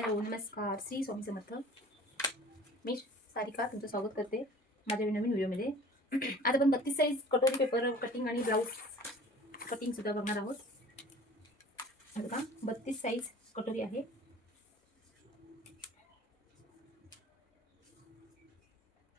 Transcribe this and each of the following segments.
Hello, नमस्कार. श्री स्वामी समर्थ. मी सारिका तुमचं स्वागत करते माझ्या नवीन व्हिडिओमध्ये. आज आपण 32 साईज कटोरी पेपर कटिंग आणि ब्लाऊज कटिंग सुद्धा बघणार आहोत. बघा, 32 साईज कटोरी आहे.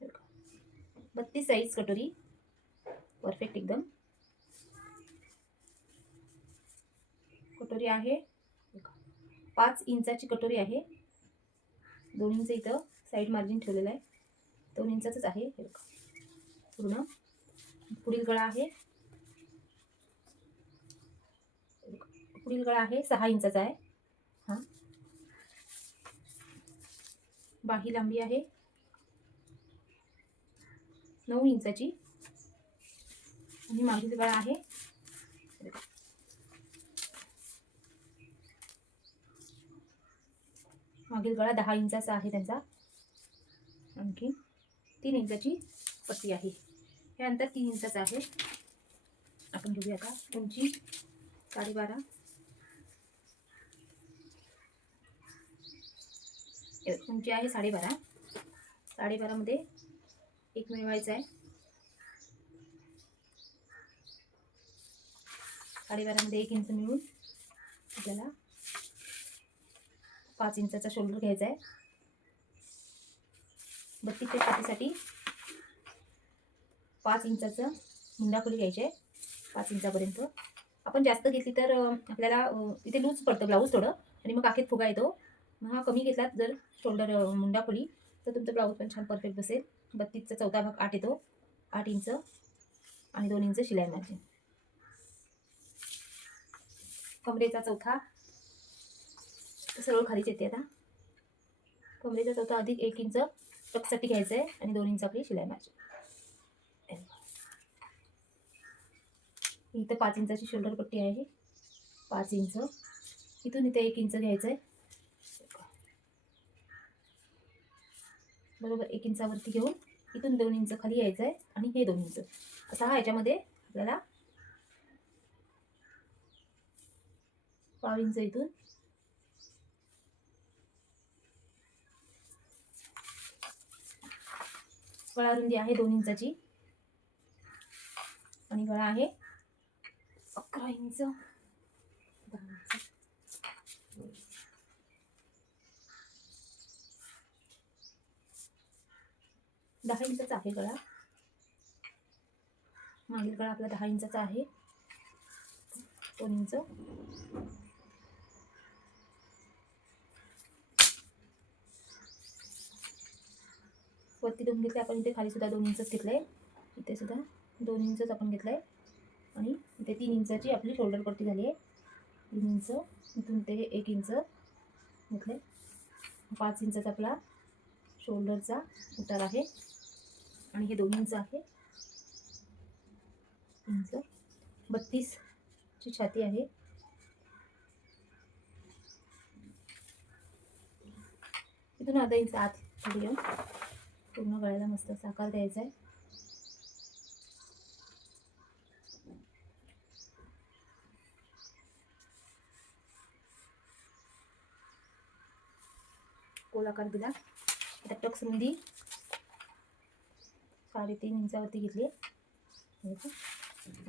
बघा, 32 साईज कटोरी परफेक्ट एकदम कटोरी आहे. 5 इंचाची कटोरी आहे. 2 इंच इथं साईड मार्जिन ठेवलेलं आहे. 2 इंचाच आहे हे बघा पूर्ण. पुढील गळा आहे, पुढील गळा आहे 6 इंचाचा आहे. हा, बाही लांबी आहे 9 इंचाची आणि मागील गळा आहे मागील गळा 10 इंचाचा आहे त्यांचा. आणखी 3 इंचाची पट्टी आहे. हे अंतर 3 इंचाचं आहे. आपण घेऊया आता उंची 12.5. उंची आहे 12.5. 12.5 मध्ये 1 मिळवायचा आहे. 12.5 मध्ये 1 इंच मिळून आपल्याला 5 इंचाचा शोल्डर घ्यायचा आहे. 32च्या छातीसाठी 5 इंचाचं मुंडाखोली घ्यायची आहे. 5 इंचापर्यंत आपण जास्त घेतली तर आपल्याला इथे लूज पडतं ब्लाऊज थोडं, आणि मग आखेत फुगा येतो. मग हा कमी घेतलात जर शोल्डर मुंडाखोली तर तुमचं ब्लाऊज पण छान परफेक्ट बसेल. 32चा चौथा भाग 8 येतो. 8 इंच आणि 2 इंच शिलाई मार्जिन. कमरेचा चौथा सरळ खालीच येते. आता कमरेचा चौथा अधिक 1 इंच टक्ससाठी घ्यायचं आहे आणि 2 इंच आपली शिलाई मार्जिन. इथं 5 इंचाची शोल्डर पट्टी आहे. 5 इंच इथून इथे 1 इंच घ्यायचं आहे. बरोबर 1 इंचावरती घेऊन इथून 2 इंच खाली यायचं आहे आणि हे 2 इंच असा हा याच्यामध्ये आपल्याला 5 इंच इथून गळा रुंदी आहे 2 इंचाची आणि गळा आहे 11 इंच. 10 इंचाचा आहे गळा. मागील गळा आपला 10 इंचाचा आहे. 2 इंच वरती 2 घेतले आपण. इथे खाली सुद्धा 2 इंचच घेतलंय. इथे सुद्धा 2 इंचच आपण घेतलंय आणि इथे 3 इंचाची आपली शोल्डर पट्टी झाली आहे. 3 इंच इथून ते 1 इंच घेतले. 5 इंचाचा आपला शोल्डरचा उतार आहे आणि हे 2 इंच आहे. इंच 32 ची छाती आहे. इथून अर्धा इंच आत खाली घेऊन पूर्ण गळ्याला मस्त आकार द्यायचा आहे. गोलाकार दिला. आता टक्स रुंदी 3.5 इंचावरती घेतली.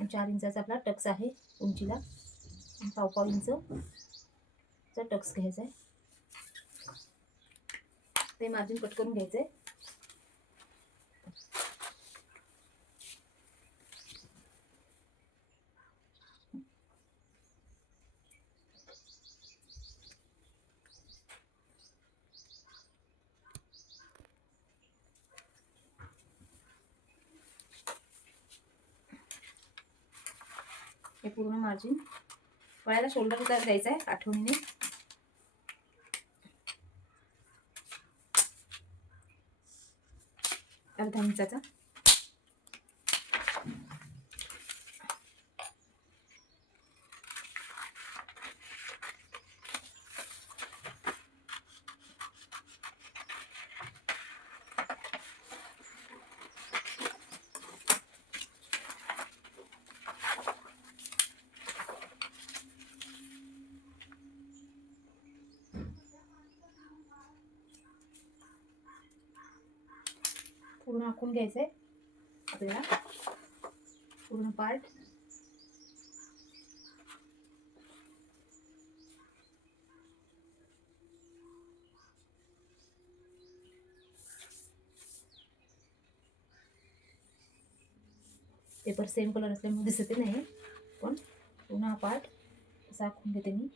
4 इंचाचा आपला टक्स आहे उंचीला. 1.5 इंचचा टक्स घ्यायचा आहे. ते मार्जिन कट करून घ्यायचं आहे. हे पूर्ण मार्जिन गळ्याला शोल्डर उतार द्यायचा आहे आठवणीने. अर्धा इंचाचा पूर्ण आखून घ्यायचं आहे आपल्याला, पूर्ण पार्ट. पेपर सेम कलर असल्यामुळे दिसते नाही, पण पूर्ण हा पार्ट असा आखून घेते मी.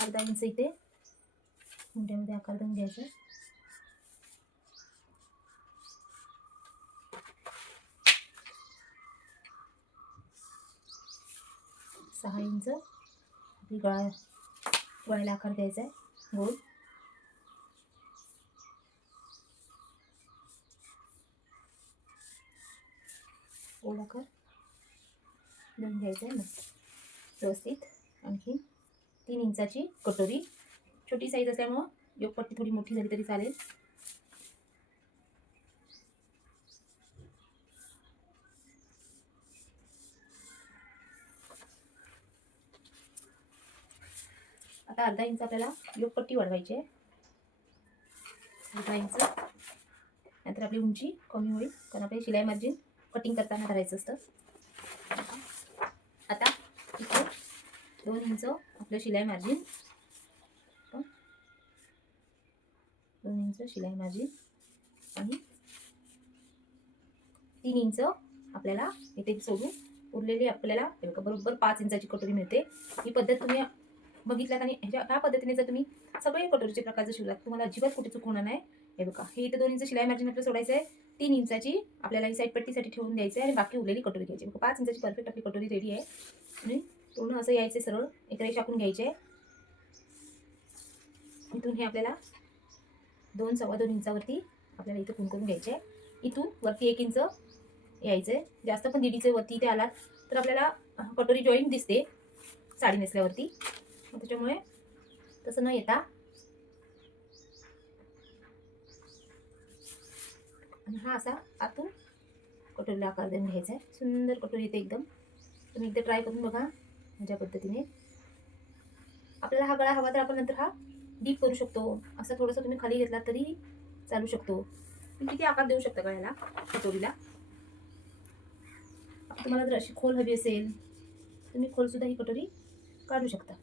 अर्धा इंच इथे मुंड्यामध्ये आकार देऊन घ्यायचा. 6 इंच आपली गळ्याला आकार द्यायचा आहे गोल. गोल आकार देऊन घ्यायचा आहे व्यवस्थित. आणखी 3 इंचाची कटोरी, छोटी साईज असल्यामुळं योगपट्टी थोडी मोठी झाली तरी चालेल. आता अर्धा इंच आपल्याला योगपट्टी वाढवायची आहे. अर्धा इंच, नंतर आपली उंची कमी होईल, कारण आपली शिलाई मार्जिन कटिंग करताना धरायचं असतं. आता इथे 2 इंच आपलं शिलाई मार्जिन, 2 इंच शिलाई मार्जिन आणि 3 इंच आपल्याला इथे सोडून उरलेली आपल्याला बरोबर 5 इंचाची कटोरी मिळते. ही पद्धत तुम्ही बघितलात आणि ह्या पद्धतीने जर तुम्ही सगळे कटोरीचे प्रकारचे शिवलात तुम्हाला अजिबात कुठे चूक होणार नाही. हे बघा, हे इथे 2 इंच शिलाई मार्जिन आपल्याला सोडायचं आहे. 3 इंचाची आपल्याला ही साईड पट्टीसाठी ठेवून द्यायची आहे आणि बाकी उरलेली कटोरी घ्यायची. बघा 5 इंचाची परफेक्ट आपली कटोरी रेडी आहे. आणि पूर्ण असं यायचं सरळ, एक रेष आखून घ्यायची आहे. इथून हे आपल्याला 2-2.25 इंचावरती आपल्याला इथे खूण करून घ्यायचे आहे. इथून वरती 1 इंच यायचं आहे. जास्त पण 1.5 इंच वरती इथे आलात तर आपल्याला कटोरी जॉईंट दिसते साडी नेसल्यावरती, त्याच्यामुळे तसं न येता आणि हा असा आतून कटोरीला आकार देऊन घ्यायचा आहे. सुंदर कटोरी येते एकदम. तुम्ही एकदा ट्राय करून बघा माझ्या पद्धतीने. आपल्याला हा गळा हवा तर आपण नंतर हा डीप करू शकतो. असं थोडंसं तुम्ही खाली घेतला तरी चालू शकतो. तुम्ही किती आकार देऊ शकता गळ्याला, कटोरीला. तुम्हाला जर अशी खोल हवी असेल तुम्ही खोलसुद्धा ही कटोरी काढू शकता.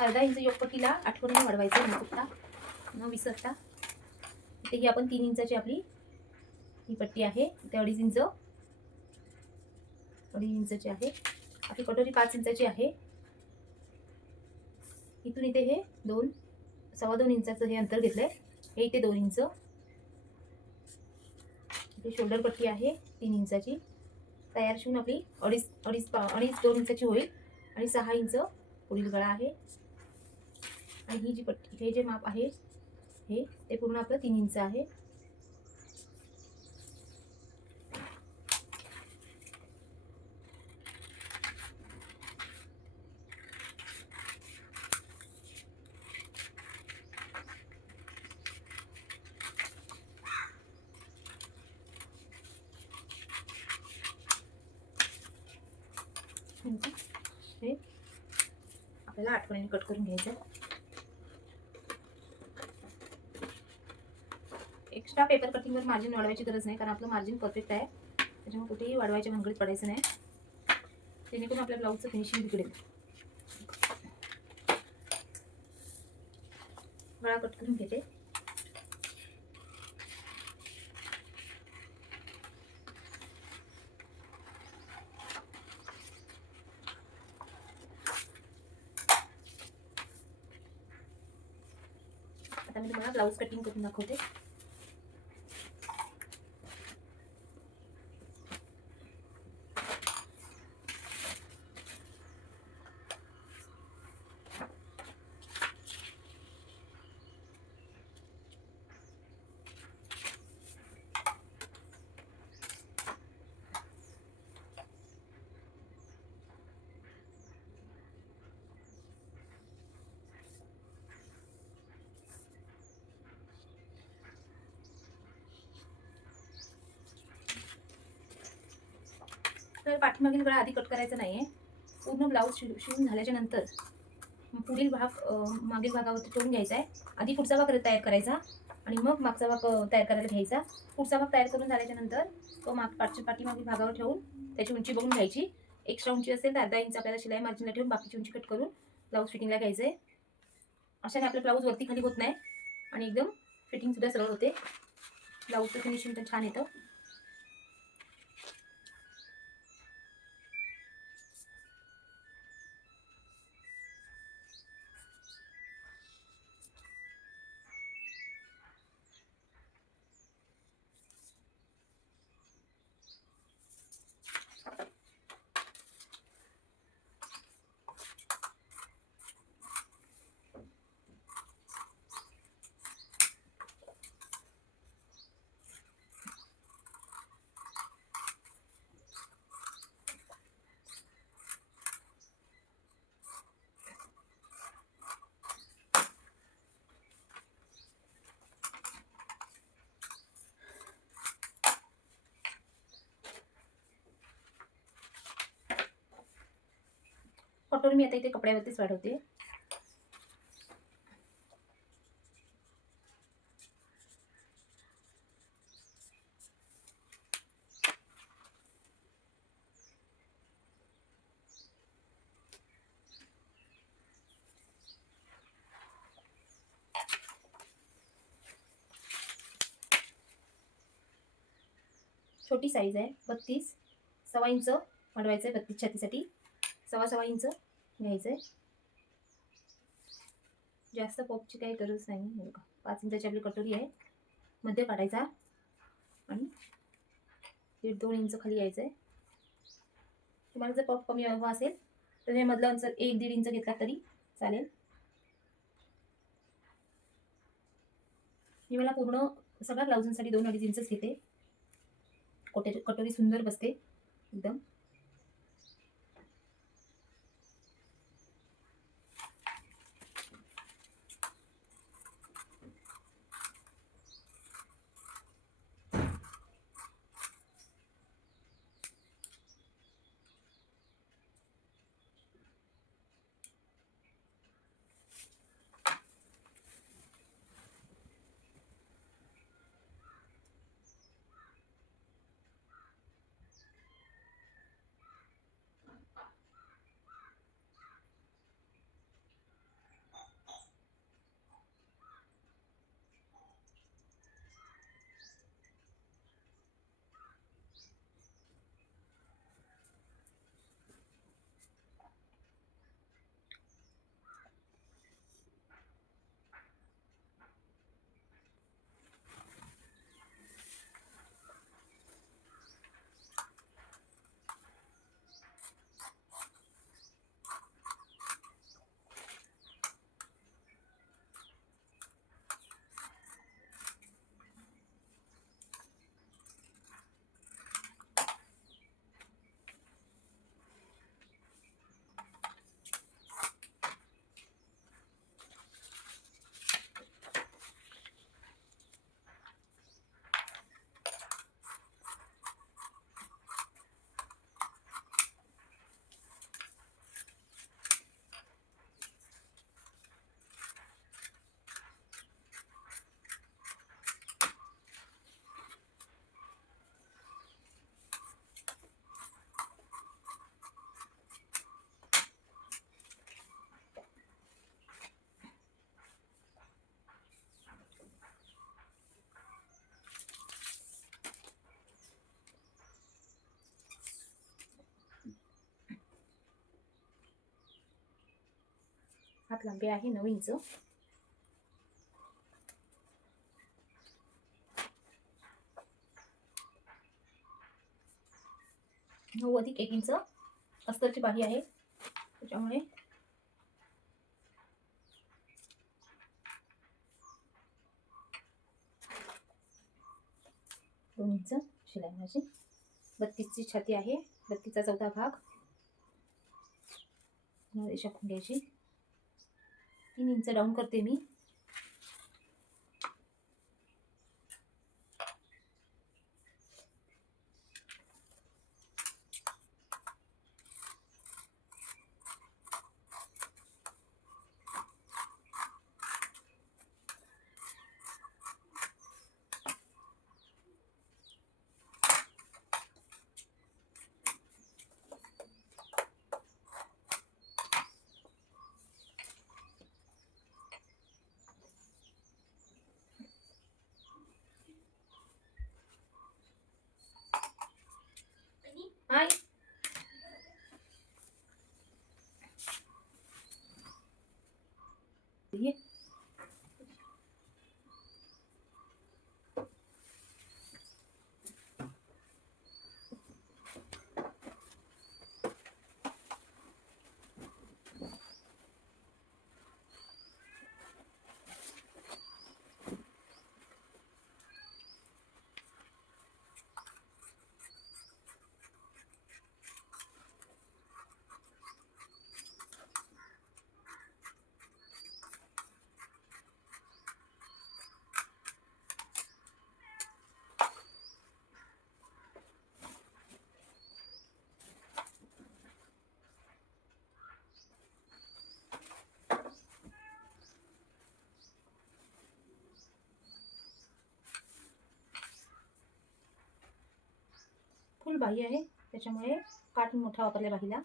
अर्धा इंच योगपट्टीला आठवणीने वाढवायचं, न चुकता न विसरता. इथे ही आपण 3 इंचाची आपली ही पट्टी आहे. इथे 2.5 इंच, 2.5 इंचाची आहे. आपली कटोरी 5 इंचाची आहे. इथून इथे हे 2-2.25 इंचाचं हे अंतर घेतलंय. हे इथे 2 इंच. इथे शोल्डर पट्टी आहे 3 इंचाची. तयार शिवून आपली 2.5 इंचाची होईल. आणि 6 इंच पुढील गळा आहे. आणि ही जी पट्टी, हे जे माप आहे हे ते पूर्ण आपलं 3 इंच आहे. हे आपल्याला आठवणीने कट करून घ्यायचं. एक्स्ट्रा पेपर कटिंगवर मार्जिन वाढवायची गरज नाही, कारण आपलं मार्जिन परफेक्ट आहे. त्याच्यामुळे कुठेही वाढवायच्या भानगडीत पडायचं नाही, जेणेकरून आपल्या ब्लाऊजचं फिनिशिंग बिघडेल. गळा कट करून घेते. आता मी तुम्हाला ब्लाऊज कटिंग करून दाखवते. तर पाठीमागील गळा आधी कट करायचा नाही आहे. पूर्ण ब्लाऊज शिवून झाल्याच्या नंतर पुढील भाग मागील भागावरती ठेवून घ्यायचा आहे. आधी पुढचा भाग तयार करायचा आणि मग मागचा भाग तयार करायला घ्यायचा. पुढचा भाग तयार करून झाल्याच्या नंतर तो पाठीमागील भागावर ठेवून त्याची उंची बघून घ्यायची. एक्स्ट्रा उंची असेल तर अर्धा इंच आपल्याला शिलाई मार्जिनला ठेवून बाकीची उंची कट करून ब्लाऊज फिटिंगला घ्यायचं आहे. अशाने आपलं ब्लाऊज वरती खाली होत नाही आणि एकदम फिटिंगसुद्धा सरळ होते. ब्लाऊजचं फिनिशिंग पण छान येतं. कटोरी मी आता इथे कपड्यावरतीच वाढवते. छोटी साईज आहे 32, सव्वा इंच वाढवायचं आहे. 32 छातीसाठी सव्वा इंच घ्यायचं आहे. जास्त पॉपची काही गरज नाही. हे बघा 5 इंचाची आपली कटोरी आहे. मध्ये काढायचा आणि 1.5-2 इंच खाली यायचं आहे. तुम्हाला जर पॉप कमी हवा असेल तर हे मधलं अंतर 1-1.5 इंच घेतला तरी चालेल. मी मला पूर्ण सगळ्या ब्लाउजांसाठी 2-2.5 इंचच घेते. कटोरी सुंदर बसते एकदम. हात लांबी आहे 9 इंच. अधिक 1 इंच अस्तरची बाही आहे त्याच्यामुळे 2 इंच शिलाई माझी. 32ची छाती आहे. 32चा चौथा भाग रेषा आखून घ्यायची. 3 इंच डाऊन करते मी. बाही आहे त्याच्यामुळे काठ मोठा वापरला बाहीला.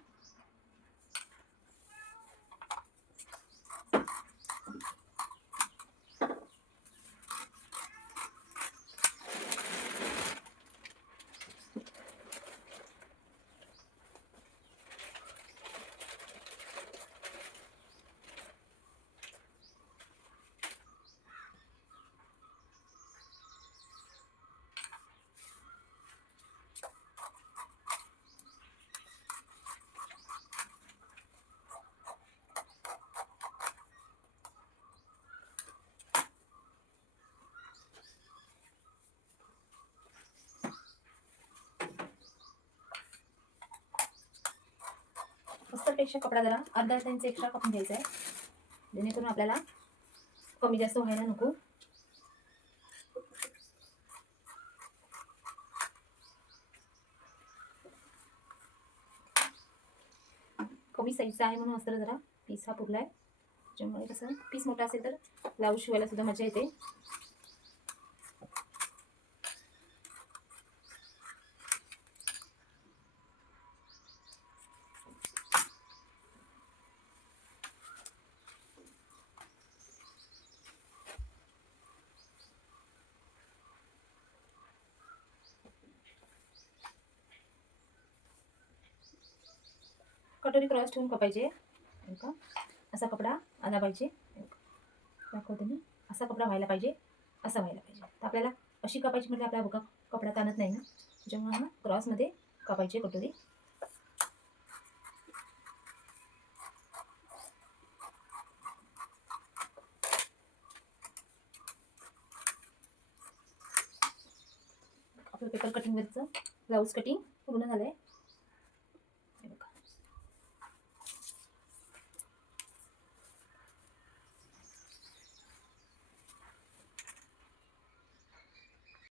अस्तरपेक्षा कपडा जरा अर्धा इंच एक्स्ट्रा कापून घ्यायचा आहे, जेणेकरून आपल्याला कमी जास्त व्हायला नको. कमी साईजचा आहे म्हणून अस्तर जरा पीस हा पुरला आहे. त्याच्यामुळे कसं पीस मोठा असेल तर ब्लाऊज शिवायला सुद्धा मजा येते. कटोरी क्रॉस ठेवून कापायचे. का असा कपडा आला पाहिजे, दाखवते मी. असा कपडा व्हायला पाहिजे, असा व्हायला पाहिजे. तर आपल्याला अशी कापायची म्हणजे आपला बघा कपडा ताणत नाही ना, त्याच्यामुळे ना क्रॉसमध्ये कापायची कटोरी. आपलं पेपर कटिंगवरचं ब्लाऊज कटिंग पूर्ण झालं आहे.